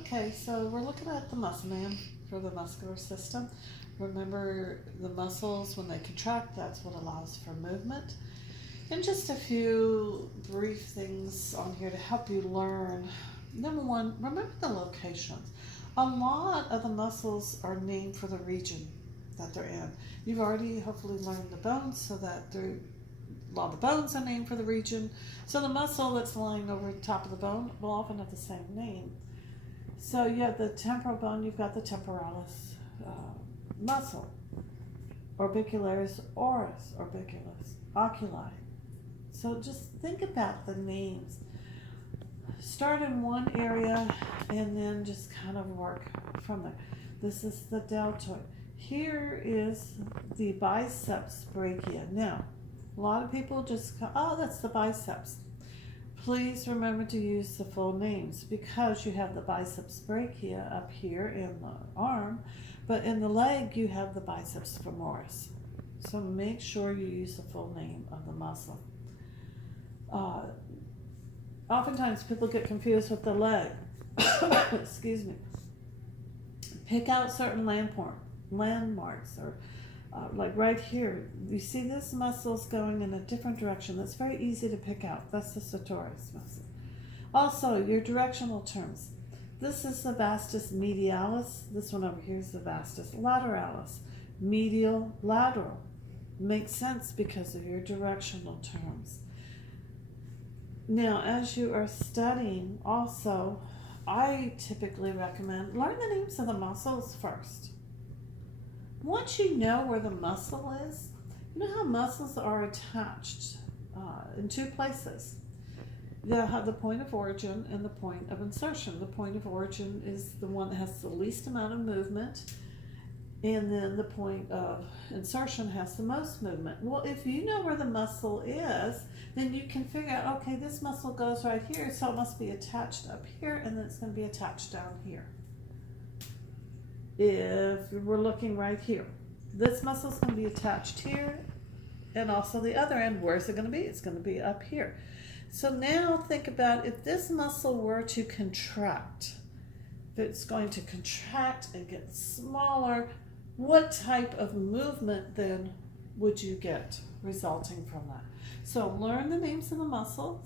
Okay, so we're looking at the muscle man for the muscular system. Remember, the muscles, when they contract, that's what allows for movement. And just a few brief things on here to help you learn. Number one, remember the locations. A lot of the muscles are named for the region that they're in. You've already hopefully learned the bones, so that a lot of the bones are named for the region. So the muscle that's lying over the top of the bone will often have the same name. So you have the temporal bone, you've got the temporalis muscle, orbicularis oris, orbicularis, oculi. So just think about the names. Start in one area and then just kind of work from there. This is the deltoid. Here is the biceps brachia. Now, a lot of people just go, oh, that's the biceps. Please remember to use the full names, because you have the biceps brachia up here in the arm, but in the leg you have the biceps femoris. So make sure you use the full name of the muscle. Oftentimes people get confused with the leg. Excuse me. Pick out certain landmarks, or like right here, you see this muscle's going in a different direction. That's very easy to pick out. That's the sartorius muscle. Also, your directional terms. This is the vastus medialis. This one over here is the vastus lateralis. Medial, lateral. Makes sense because of your directional terms. Now, as you are studying, also, I typically recommend learn the names of the muscles first. Once you know where the muscle is, you know how muscles are attached in two places. They'll have the point of origin and the point of insertion. The point of origin is the one that has the least amount of movement, and then the point of insertion has the most movement. Well, if you know where the muscle is, then you can figure out, okay, this muscle goes right here, so it must be attached up here, and then it's going to be attached down here. If we're looking right here, this muscle is going to be attached here, and also the other end. Where's it going to be? It's going to be up here. So now think about, if this muscle were to contract, if it's going to contract and get smaller, what type of movement then would you get resulting from that? So learn the names of the muscles,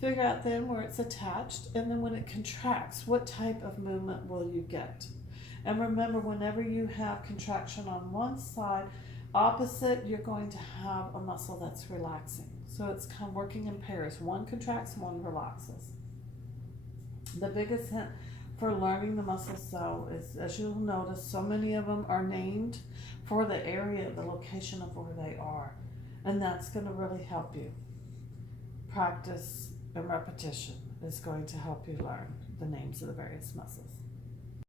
figure out then where it's attached, and then when it contracts, what type of movement will you get? And remember, whenever you have contraction on one side, opposite, you're going to have a muscle that's relaxing. So it's kind of working in pairs. One contracts, one relaxes. The biggest hint for learning the muscles, though, is, as you'll notice, so many of them are named for the area, the location of where they are. And that's going to really help you. Practice and repetition is going to help you learn the names of the various muscles.